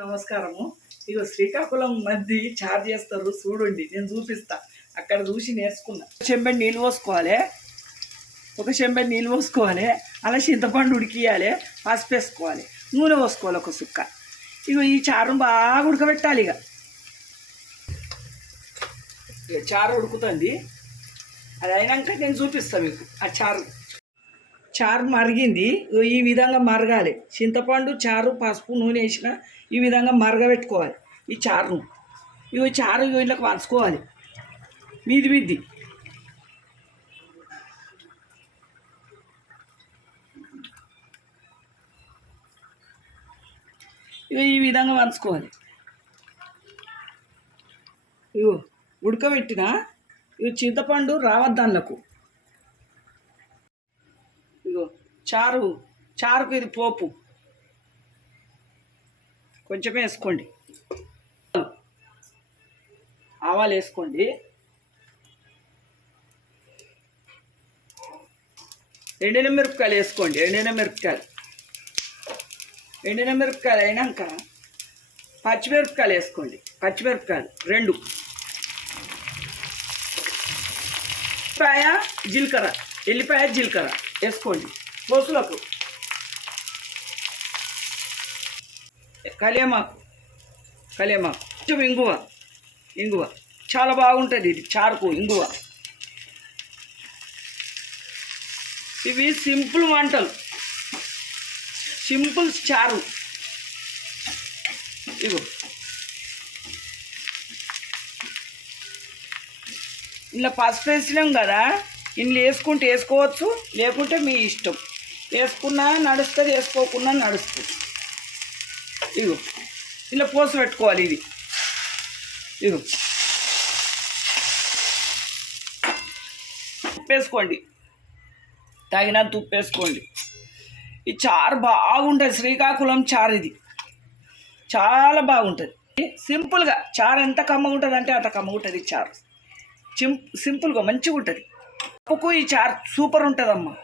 నమస్కారము. ఇగో శ్రీకాకుళం మధ్య చారు చేస్తారు చూడండి, నేను చూపిస్తా. అక్కడ చూసి నేర్చుకున్నా. చెంబెడు నీళ్ళు పోసుకోవాలి, ఒక చెంబెడు నీళ్ళు పోసుకోవాలి, అలా చింతపండు ఉడికియాలి, పసుపు వేసుకోవాలి, నూనె పోసుకోవాలి ఒక సుక్క. ఇగో ఈ చారును బాగా ఉడకబెట్టాలి. ఇక చారు ఉడుకుతుంది, అది అయినాక నేను చూపిస్తాను మీకు. ఆ చారు మరిగింది, ఈ విధంగా మరగాలి. చింతపండు, చారు, పసుపు, నూనె వేసిన ఈ విధంగా మరగబెట్టుకోవాలి ఈ చారును. ఇవి చారు వీళ్ళకి వంచుకోవాలి మీది. ఇవి ఈ విధంగా వంచుకోవాలి. ఇవి ఉడకబెట్టిన ఇవి చింతపండు రావద్దాన్లకు. ఇగో చారుకు ఇది పోపు కొంచెమే వేసుకోండి. ఆవాలు వేసుకోండి, ఎండిన మిరపకాయలు వేసుకోండి. ఎండిన మిరపకాయలు అయినాక పచ్చిమిరపకాయలు వేసుకోండి. పచ్చిమిరపకాయలు 2, ఎల్లిపాయ జీలకర్ర వేసుకోండి. పోసులకు కలియమాకు కొంచెం ఇంగువ చాలా బాగుంటుంది ఇది చారుకు. ఇంగువ ఇవి సింపుల్ వంటలు, సింపుల్ చారు. ఇగో ఇలా పసుపు వేసినాం కదా, ఇందులో వేసుకోవచ్చు, లేకుంటే మీ ఇష్టం. వేసుకున్నా నడుస్తుంది, వేసుకోకున్నా నడుస్తుంది. ఇగో ఇలా పోసి పెట్టుకోవాలి. ఇది ఇగో ఉప్పు వేసుకోండి, తగినంత ఉప్పు వేసుకోండి. ఈ చారు బాగుంటుంది, శ్రీకాకుళం చారు ఇది చాలా బాగుంటుంది. సింపుల్గా చారు ఎంత కమ్మగా ఉంటుంది అంటే అంత కమ్మగా ఉంటుంది. చారు సింపుల్గా మంచిగా ఉంటుంది. ఉప్పుకు ఈ చారు సూపర్ ఉంటుందమ్మా.